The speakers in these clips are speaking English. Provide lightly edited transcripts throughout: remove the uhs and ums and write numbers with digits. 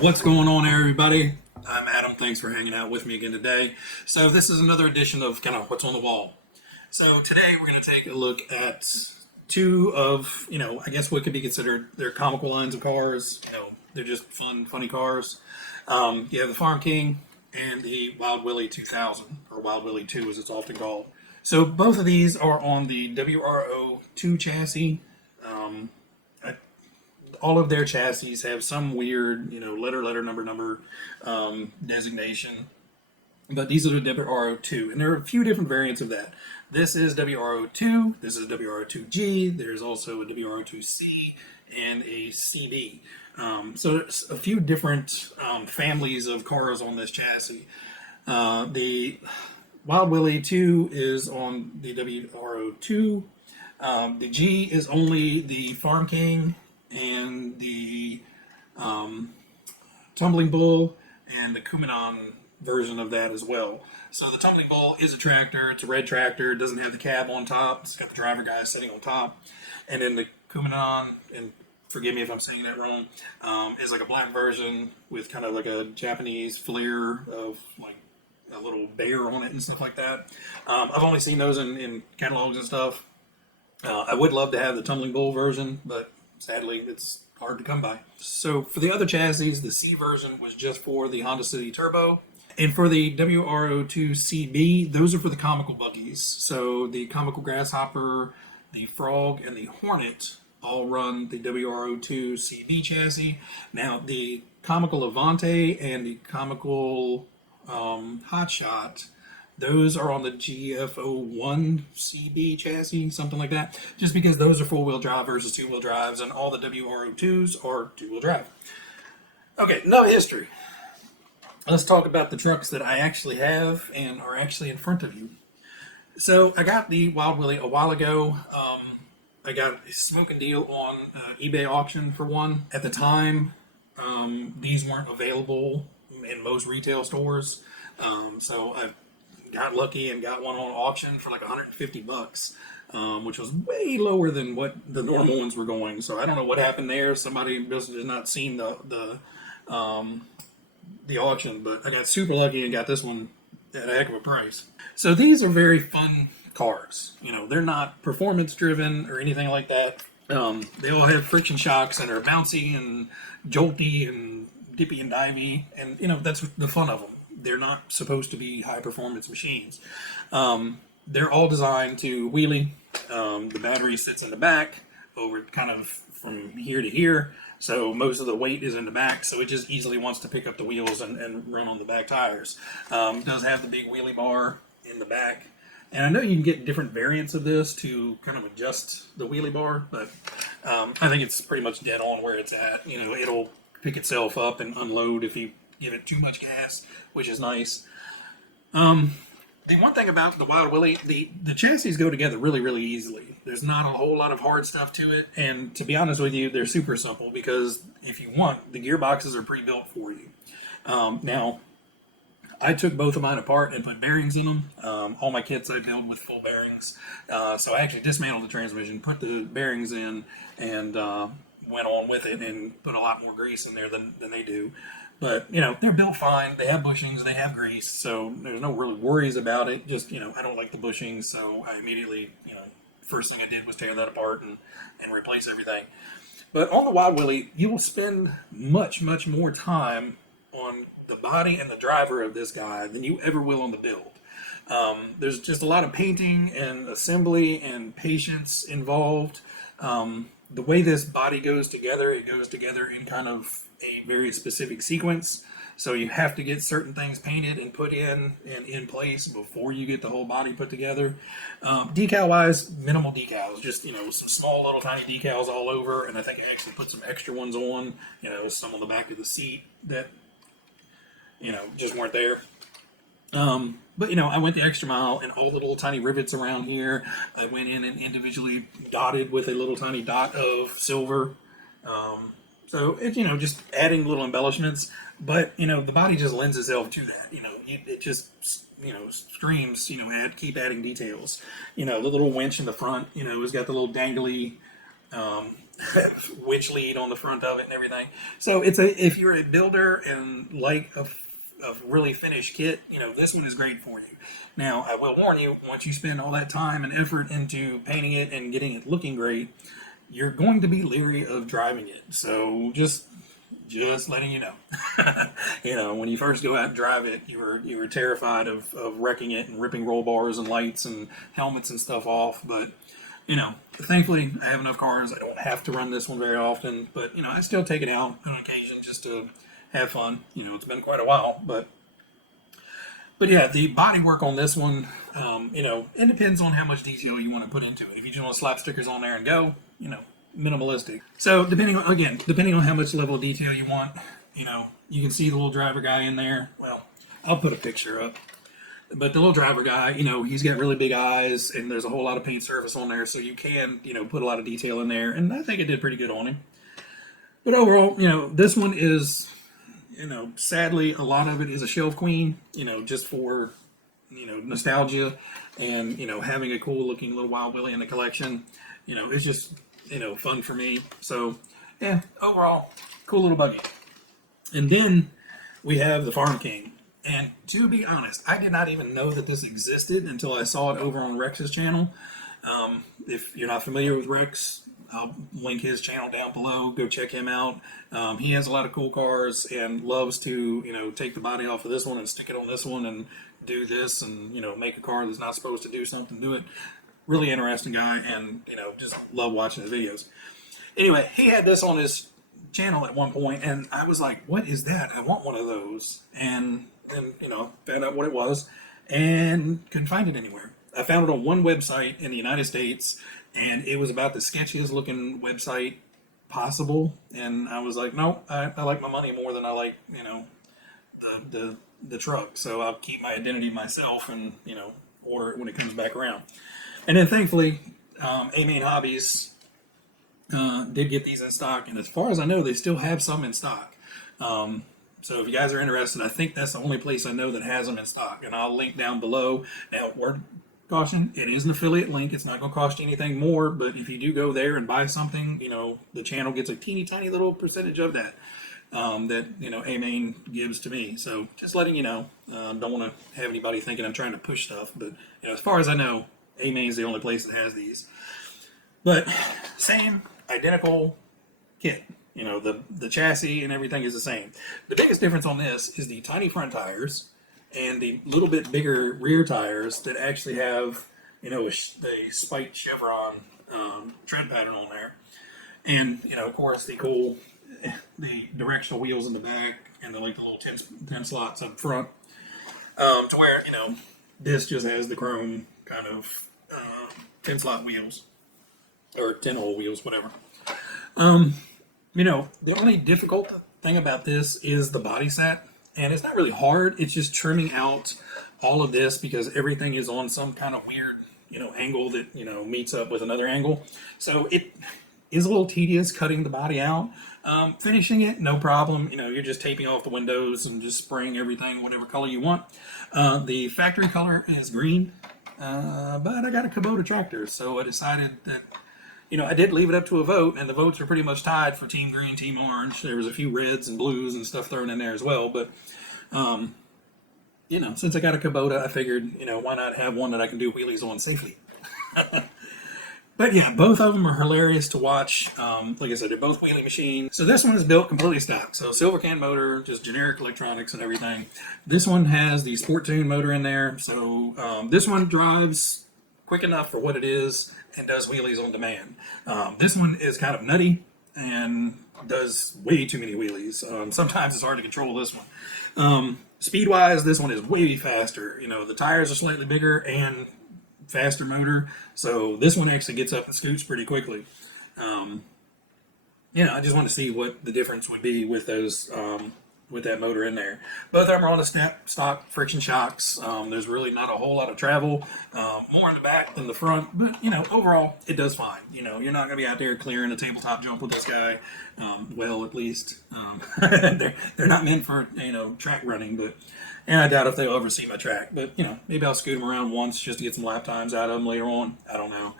What's going on, everybody? I'm Adam. Thanks for hanging out with me again today. So this is another edition of kind of what's on the wall. So today we're going to take a look at two of, I guess what could be considered their comical lines of cars. They're just funny cars. You have the Farm King and the Wild Willy 2000, or Wild Willy 2 as it's often called. So both of these are on the WRO2 chassis. All of their chassis have some weird, letter, number, designation. But these are the WRO2, and there are a few different variants of that. This is WRO2, this is WRO2G, there's also a WRO2C and a CB. So there's a few different families of cars on this chassis. The Wild Willy 2 is on the WRO2. The G is only the Farm King and the Tumbling Bull and the Kumanon version of that as well. So the Tumbling Bull is a tractor. It's a red tractor. It doesn't have the cab on top. It's got the driver guy sitting on top. And then the Kumanon, and forgive me if I'm saying that wrong, is like a black version with kind of like a Japanese flair of like a little bear on it and stuff like that. I've only seen those in catalogs and stuff. I would love to have the Tumbling Bull version, but sadly, it's hard to come by. So for the other chassis, the C version was just for the Honda City Turbo. And for the WRO2CB, those are for the comical buggies. So the Comical Grasshopper, the Frog, and the Hornet all run the WRO2CB chassis. Now, the Comical Avante and the Comical Hotshot, those are on the GFO1CB chassis, something like that, just because those are four-wheel drive versus two-wheel drives, and all the WRO2s are two-wheel drive. Okay, enough history. Let's talk about the trucks that I actually have and are actually in front of you. So I got the Wild Willy a while ago. I got a smoking deal on eBay auction for one. At the time, these weren't available in most retail stores, so I got lucky and got one on auction for like $150, which was way lower than what the normal ones were going. So I don't know what happened there. Somebody must have not seen the auction, but I got super lucky and got this one at a heck of a price. So these are very fun cars. They're not performance driven or anything like that. They all have friction shocks and are bouncy and jolty and dippy and divey, and that's the fun of them. They're not supposed to be high performance machines. They're all designed to wheelie. The battery sits in the back over kind of from here to here. So most of the weight is in the back. So it just easily wants to pick up the wheels and run on the back tires. It does have the big wheelie bar in the back. And I know you can get different variants of this to kind of adjust the wheelie bar, but I think it's pretty much dead on where it's at. It'll pick itself up and unload if you give it too much gas, which is nice. The one thing about the Wild Willy, the chassis go together really, really easily. There's not a whole lot of hard stuff to it, and to be honest with you, they're super simple because if you want, the gearboxes are pre-built for you. Now, I took both of mine apart and put bearings in them. All my kits I build with full bearings. So I actually dismantled the transmission, put the bearings in, and went on with it and put a lot more grease in there than they do. But, they're built fine. They have bushings. They have grease. So there's no really worries about it. Just, I don't like the bushings. So I immediately, first thing I did was tear that apart and replace everything. But on the Wild Willy, you will spend much, much more time on the body and the driver of this guy than you ever will on the build. There's just a lot of painting and assembly and patience involved. The way this body goes together, it goes together in kind of a very specific sequence. So you have to get certain things painted and put in and in place before you get the whole body put together. Decal wise, minimal decals, just, some small little tiny decals all over. And I think I actually put some extra ones on, some on the back of the seat that, just weren't there. But I went the extra mile, and all the little tiny rivets around here, I went in and individually dotted with a little tiny dot of silver. So it's, just adding little embellishments, but, the body just lends itself to that. It just, screams, keep adding details. The little winch in the front, has got the little dangly winch lead on the front of it and everything. So it's a if you're a builder and like a really finished kit, this one is great for you. Now I will warn you, once you spend all that time and effort into painting it and getting it looking great, you're going to be leery of driving it. So just letting you know. When you first go out and drive it, you were terrified of wrecking it and ripping roll bars and lights and helmets and stuff off. But thankfully I have enough cars. I don't have to run this one very often, but I still take it out on occasion just to have fun. It's been quite a while, but yeah, the body work on this one, it depends on how much detail you want to put into it. If you just want to slap stickers on there and go, minimalistic. So depending on how much level of detail you want, you can see the little driver guy in there. Well, I'll put a picture up. But the little driver guy, he's got really big eyes, and there's a whole lot of paint surface on there, so you can, put a lot of detail in there, and I think it did pretty good on him. But overall, this one is, sadly, a lot of it is a shelf queen, just for, nostalgia and, having a cool looking little Wild Willy in the collection. It's just, fun for me. So, yeah, overall, cool little buggy. And then we have the Farm King. And to be honest, I did not even know that this existed until I saw it over on Rex's channel. If you're not familiar with Rex, I'll link his channel down below. Go check him out. He has a lot of cool cars and loves to, take the body off of this one and stick it on this one and do this and, make a car that's not supposed to do something, do it. Really interesting guy, and, just love watching his videos. Anyway, he had this on his channel at one point, and I was like, what is that? I want one of those. And then, found out what it was and couldn't find it anywhere. I found it on one website in the United States, and it was about the sketchiest looking website possible. And I was like, no, I like my money more than I like, the truck. So I'll keep my identity myself and, order it when it comes back around. And then thankfully, A-Main Hobbies did get these in stock. And as far as I know, they still have some in stock. So if you guys are interested, I think that's the only place I know that has them in stock. And I'll link down below. Now, word caution, it is an affiliate link. It's not going to cost you anything more. But if you do go there and buy something, the channel gets a teeny tiny little percentage of that. That, A-Main gives to me. So just letting you know. Don't want to have anybody thinking I'm trying to push stuff. But as far as I know, A-Main is the only place that has these. But same, identical kit. The chassis and everything is the same. The biggest difference on this is the tiny front tires and the little bit bigger rear tires that actually have, a spiked chevron tread pattern on there. And, of course, the directional wheels in the back and the little 10 slots up front. To where, this just has the chrome kind of 10 slot wheels or 10 hole wheels, whatever. The only difficult thing about this is the body set, and it's not really hard. It's just trimming out all of this because everything is on some kind of weird, angle that, meets up with another angle. So it is a little tedious cutting the body out. Finishing it, no problem. You're just taping off the windows and just spraying everything, whatever color you want. The factory color is green, but I got a Kubota tractor, so I decided that I did leave it up to a vote, and the votes are pretty much tied for Team Green, Team Orange. There was a few reds and blues and stuff thrown in there as well, but, since I got a Kubota, I figured, why not have one that I can do wheelies on safely? But yeah, both of them are hilarious to watch. Like I said, they're both wheelie machines. So this one is built completely stock. So silver can motor, just generic electronics and everything. This one has the Sport Tune motor in there. So this one drives quick enough for what it is and does wheelies on demand. This one is kind of nutty and does way too many wheelies. Sometimes it's hard to control this one. Speed-wise, this one is way faster. The tires are slightly bigger and faster motor, so this one actually gets up and scoots pretty quickly. I just want to see what the difference would be with those with that motor in there. Both of them are on the stock friction shocks. There's really not a whole lot of travel, more in the back than the front, but overall it does fine. You're not going to be out there clearing a tabletop jump with this guy. Well, at least they're not meant for track running, but. And I doubt if they'll ever see my track. But, maybe I'll scoot them around once just to get some lap times out of them later on. I don't know.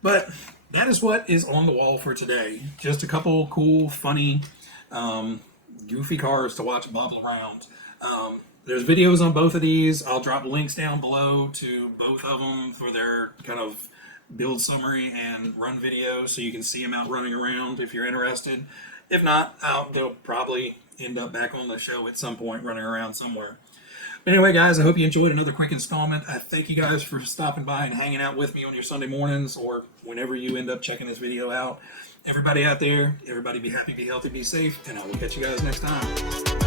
But that is what is on the wall for today. Just a couple cool, funny, goofy cars to watch bobble around. There's videos on both of these. I'll drop links down below to both of them for their kind of build summary and run videos, so you can see them out running around if you're interested. If not, they'll probably end up back on the show at some point running around somewhere. But anyway, guys, I hope you enjoyed another quick installment. I thank you guys for stopping by and hanging out with me on your Sunday mornings or whenever you end up checking this video out. Everybody out there, everybody be happy, be healthy, be safe, and I will catch you guys next time.